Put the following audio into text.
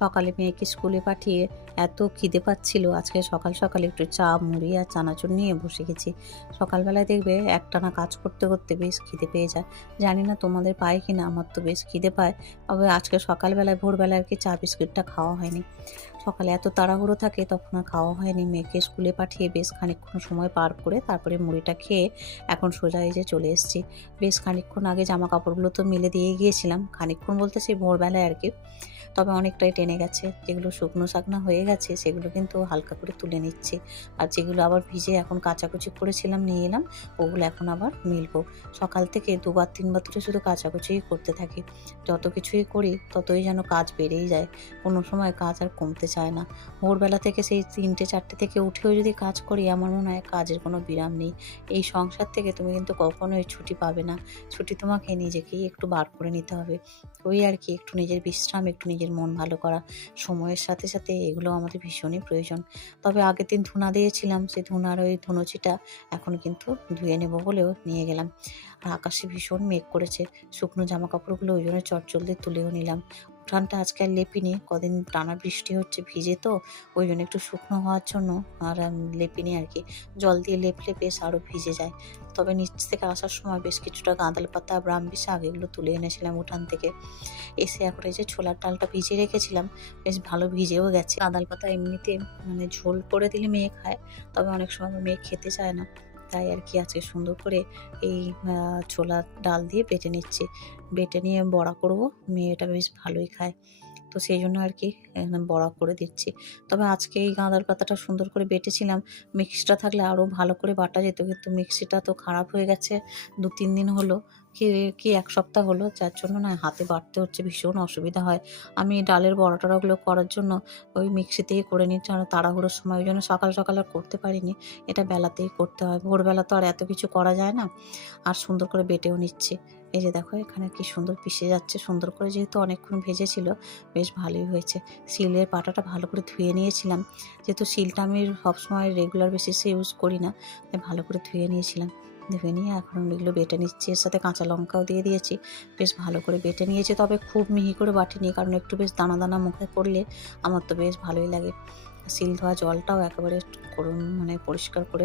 সকালে মেয়েকে স্কুলে পাঠিয়ে এত খিদে পাচ্ছিল, আজকে সকাল সকাল একটু চা মুড়ি আর চানাচুর নিয়ে বসে গেছি। সকালবেলায় দেখবে একটানা কাজ করতে করতে বেশ খিদে পেয়ে যায়। জানি না তোমাদের পায় কি না, আমার তো বেশ খিদে পায়। তবে আজকে সকালবেলায় ভোরবেলায় আর কি চা বিস্কুটটা খাওয়া হয়নি। সকালে এত তাড়াহুড়ো থাকে তখন আর খাওয়া হয়নি। মেয়েকে স্কুলে পাঠিয়ে বেশ খানিকক্ষণ সময় পার করে তারপরে মুড়িটা খেয়ে এখন সোজা এই যে চলে এসেছি। বেশ খানিকক্ষণ আগে জামা কাপড়গুলো তো মেলে দিয়ে গিয়েছিলাম, খানিকক্ষণ বলতে সেই ভোরবেলায় আর কি। তবে অনেকটাই টেনে গেছে। যেগুলো শুকনো শাকনা হয়ে গেছে সেগুলো কিন্তু হালকা করে তুলে নিচ্ছি। আর যেগুলো আবার ভিজে এখন কাচাকুচি করেছিলাম নিয়ে এলাম, ওগুলো এখন আবার মিলবো। সকাল থেকে দুবার তিনবার ধরে শুধু কাচাকুচিই করতে থাকি। যত কিছুই করি ততই যেন কাজ বেড়েই যায়, কোনো সময় কাজ আর কমতে চায় না। ভোরবেলা থেকে সেই 3টে 4টে থেকে উঠেও যদি কাজ করি আমার মনে হয় কাজের কোনো বিরাম নেই। এই সংসার থেকে তুমি কিন্তু কখনোই ছুটি পাবে না। ছুটি তোমাকে নিজেকেই একটু বার করে নিতে হবে। ওই আর কি, একটু নিজের বিশ্রাম, একটু নিজের মন ভালো করা। সময়ের সাথে সাথে এগুলো আমাদের ভীষণই প্রয়োজন। তবে আগের দিন ধুনা দিয়েছিলাম, সেই ধুনার ওই ধুনুচিটা এখন কিন্তু ধুয়ে নেব বলেও নিয়ে গেলাম। আর আকাশে ভীষণ মেঘ করেছে, শুকনো জামা কাপড়গুলো ওই জন্য চটজলদি তুলেও নিলাম। উঠানটা আজকে আর লেপিনি, কদিন টানা বৃষ্টি হচ্ছে, ভিজে তো, ওই জন্য একটু শুকনো হওয়ার জন্য আর লেপিনি আর কি। জল দিয়ে লেপলে বেশ আরও ভিজে যায়। তবে নিচ থেকে আসার সময় বেশ কিছুটা গাঁদাল পাতা, ব্রাহ্মী শাক এগুলো তুলে এনেছিলাম উঠান থেকে। এসে এখন এই যে ছোলার ডালটা ভিজিয়ে রেখেছিলাম, বেশ ভালো ভিজেও গেছে। গাঁদাল পাতা এমনিতে মানে ঝোল করে দিলে মেয়ে খায়, তবে অনেক সময় আমার মেয়ে খেতে চায় না। তাই আর কি আজকে সুন্দর করে এই ছোলার ডাল দিয়ে বেটে নিচ্ছি। বেটে নিয়ে বড়া করব, মেয়েটা বেশ ভালোই খায়। তো সেই জন্য আর কি বড়া করে দিচ্ছি। তবে আজকে এই গাঁদাল পাতাটা সুন্দর করে বেটেছিলাম, মিক্সিটা থাকলে আরও ভালো করে বাটা যেত, কিন্তু মিক্সিটা তো খারাপ হয়ে গেছে 2-3 দিন হলো, কি 1 সপ্তাহ হলো, যার জন্য না হাতে বাটতে হচ্ছে, ভীষণ অসুবিধা হয়। আমি ডালের বড়া টড়াগুলো করার জন্য ওই মিক্সিতেই করে নিচ্ছি, আর তাড়াহুড়োর সময় ওই জন্য সকাল সকাল আর করতে পারিনি। এটা বেলাতেই করতে হয়, ভোরবেলা তো আর এত কিছু করা যায় না। আর সুন্দর করে বেটেও নিচ্ছি। এই যে দেখো এখানে কি সুন্দর পিষে যাচ্ছে, সুন্দর করে, যেহেতু অনেকক্ষণ ভেজেছিল বেশ ভালোই হয়েছে। শিলের পাটাটা ভালো করে ধুয়ে নিয়েছিলাম, যেহেতু শিলটা আমি সবসময় রেগুলার বেসিসে ইউজ করি না, তাই ভালো করে ধুয়ে নিয়েছিলাম। ধুয়ে নিয়ে এখন এগুলো বেটে নিচ্ছি, এর সাথে কাঁচা লঙ্কাও দিয়ে দিয়েছি। বেশ ভালো করে বেটে নিয়েছি, তবে খুব মিহি করে বাটিনি, কারণ একটু বেশ দানা দানা মুখে পড়লে আমার তো বেশ ভালোই লাগে। শিল ধোয়া জলটাও একেবারে মানে পরিষ্কার করে